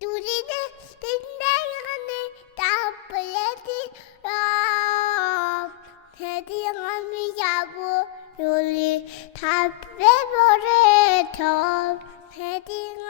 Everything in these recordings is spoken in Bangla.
দুদিনে তিনটে গানে তারপরে সেদিন আমি যাব থাকবে পরে সব সেদিন আমি যাব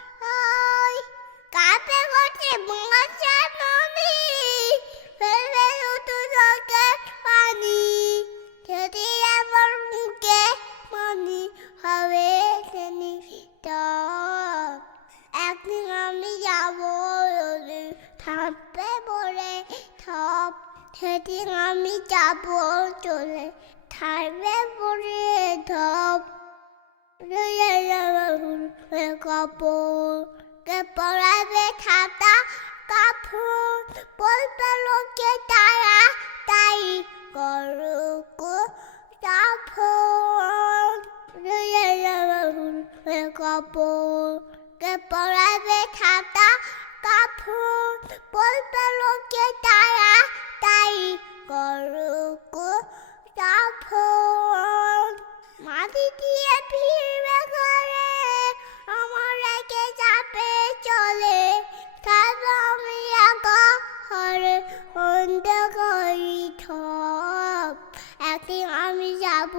থপ সেদিন আমি যাব চলে। থাকবে বলে থপ কাপড়। কে পরাবে খাতা কাপড়। বলবে লোকে তারা তাই করুক। কাপড়। কে পরাবে খাতা কাপড়। বলবে লোকে তারা মাটি দিয়ে ফিরবে ঘরে, আমার রেখে চাপে চলে। তারপর আমি একা ঘরে অন্ধকারি ঠপ একদিন আমি যাব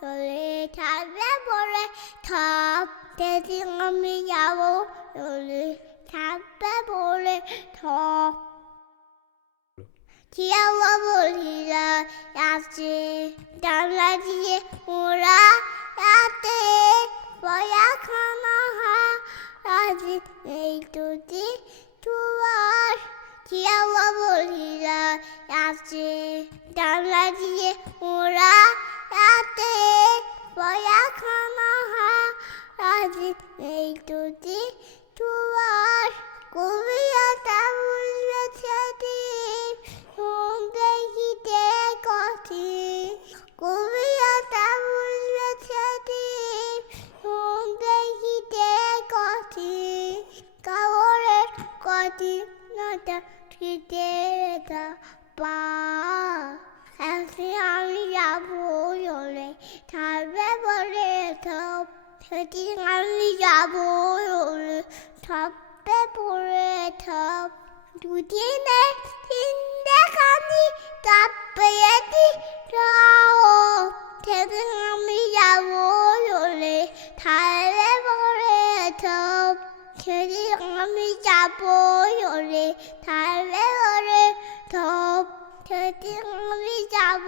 চলে থাকবে পরে ঠপ সেদিন আমি যাব চলে থাকবে পরে ঠপ চিয়াওয়া বলিরা আছে তুয়ার চিয়াওয়া বলিরা আছে জানলা দিয়ে ওরা নাটা ঠিতে পা একদিন আমি যাব চলে থাকবে বলে সব সেদিন আমি যাব চলে থাকবে পরে থাক দুদিনে তিনটে খানি তারপরে যাও সেদিন আমি যাব ওরে তাহলে ওরে ধপ আমি যাব।